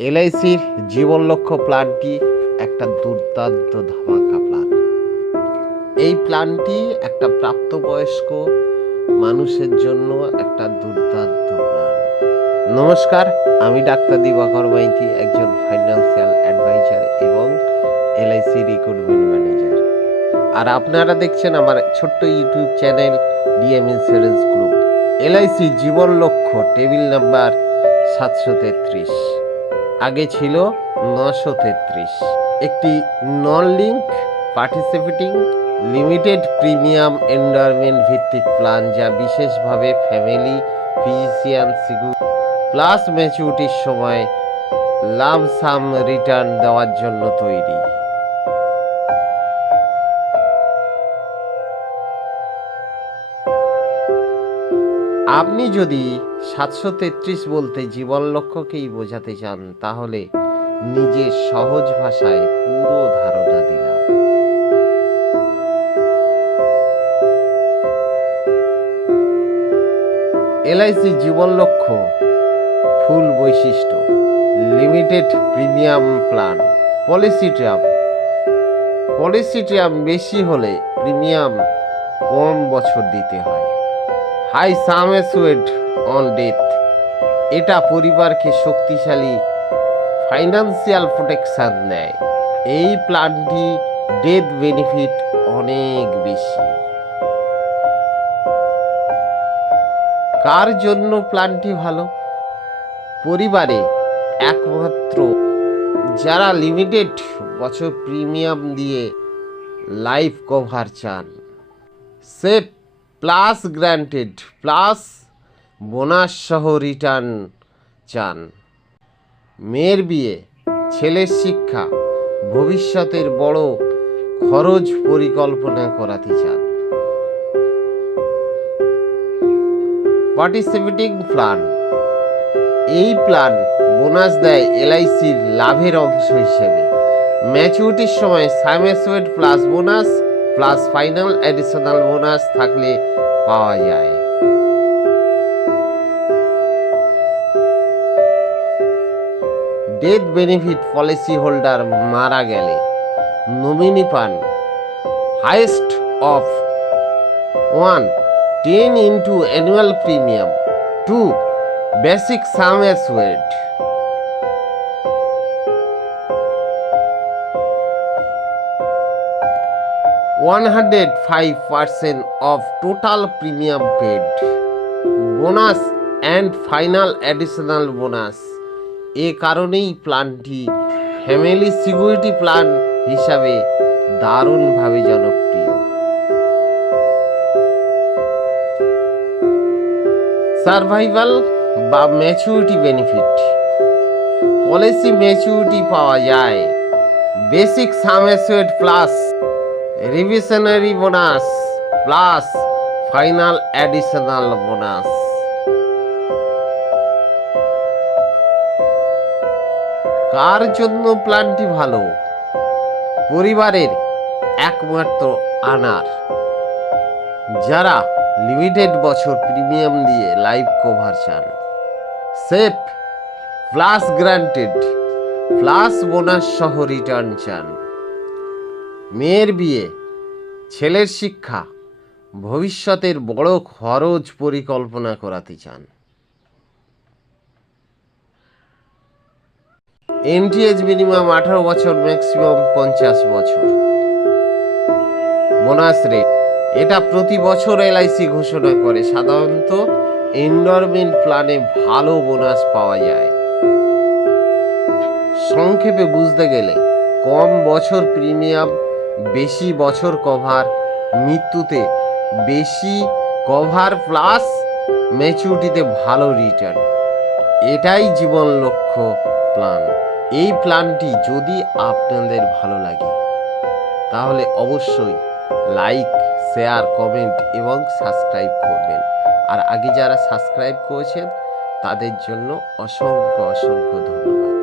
এলআইসির জীবন লক্ষ্য প্ল্যানটি একটা দুর্দান্ত ধামাকা প্ল্যান। এই প্ল্যানটি একটা প্রাপ্তবয়স্ক মানুষের জন্য একটা দুর্দান্ত প্ল্যান। নমস্কার, আমি ডাক্তার দিবাকর মাইতি, একজন ফাইন্যান্সিয়াল অ্যাডভাইজার এবং এলআইসি রিক্রুটমেন্ট ম্যানেজার। আর আপনারা দেখছেন আমার ছোট্ট YouTube channel DM insurance group. LIC Jeevan Lakshya, table number সাতশো তেত্রিশ। আগে ছিল নশো তেত্রিশ। একটি non link participating limited premium endowment ভিত্তিক প্ল্যান যা বিশেষভাবে ফ্যামিলি, ফিজিশিয়ান, সিগু প্লাস ম্যাচুরিটির সময় লাম সাম রিটার্ন দেওয়ার জন্য তৈরি। আপনি যদি সাতশো তেত্রিশ বলতে জীবন লক্ষ্যকেই বোঝাতে চান, তাহলে নিজের সহজ ভাষায় পুরো ধারণা দিলাম। এলআইসি জীবন লক্ষ্য ফুল বৈশিষ্ট্য, limited premium plan, policy term. Policy term বেশি হলে প্রিমিয়াম কম বছর দিতে হয়। High sum assured on death. এটা পরিবারকে শক্তিশালী ফাইন্যান্সিয়াল প্রোটেকশান দেয় এই প্ল্যানটি ডেথ বেনিফিট অনেক বেশি। কার জন্য প্ল্যানটি ভালো? পরিবারে একমাত্র, যারা লিমিটেড বছর প্রিমিয়াম দিয়ে লাইফ কভার চান। Safe plus guaranteed, plus bonus সহ রিটার্ন চান। মেয়ের বিয়ে, ছেলের শিক্ষা, ভবিষ্যতের বড় খরচ পরিকল্পনা করাতে চান। পার্টিসিপেটিং প্ল্যান, এই প্ল্যান বোনাস দেয় এলআইসির লাভের অংশ হিসেবে। ম্যাচুরিটির সময় sum assured plus bonus plus final additional bonus থাকলে পাওয়া যায়। ডেথ বেনিফিট পলিসি হোল্ডার মারা গেলে নমিনি পান highest of one ten into annual premium to basic sum wait one hundred five percent of total premium paid bonus and final additional bonus এ কারণেই প্ল্যানটি family security plan হিসাবে দারুণভাবে জনপ্রিয়। Survival বা maturity benefit policy maturity পাওয়া যায়। Basic sum assured plus reversionary bonus plus final additional bonus কার জন্য প্ল্যানটি ভালো? পরিবারের একমাত্র আনার। যারা লিমিটেড বছর প্রিমিয়াম দিয়ে লাইফ কভার চান। Safe plus guaranteed plus bonus সহ রিটার্ন চান। মেয়ের বিয়ে, ছেলের শিক্ষা, ভবিষ্যতের বড় খরচ পরিকল্পনা করাতে চান। এনটিএজ মিনিমাম আঠারো বছর, ম্যাক্সিমাম পঞ্চাশ বছর। বোনাস রেট, এটা প্রতি বছর এলআইসি ঘোষণা করে। সাধারণত এন্ডরমেন্ট প্ল্যানে ভালো বোনাস পাওয়া যায়। সংক্ষেপে বুঝতে গেলে, কম বছর প্রিমিয়াম বেশি বছর কভার, মৃত্যুতে বেশি কভার প্লাস ম্যাচুরিটিতে ভালো রিটার্ন এটাই জীবন লক্ষ্য প্ল্যান এই প্ল্যানটি যদি আপনাদের ভালো লাগে, তাহলে অবশ্যই লাইক শেয়ার কমেন্ট এবং সাবস্ক্রাইব করবেন। আর আগে যারা সাবস্ক্রাইব করেছেন, তাদের জন্য অসংখ্য অসংখ্য ধন্যবাদ।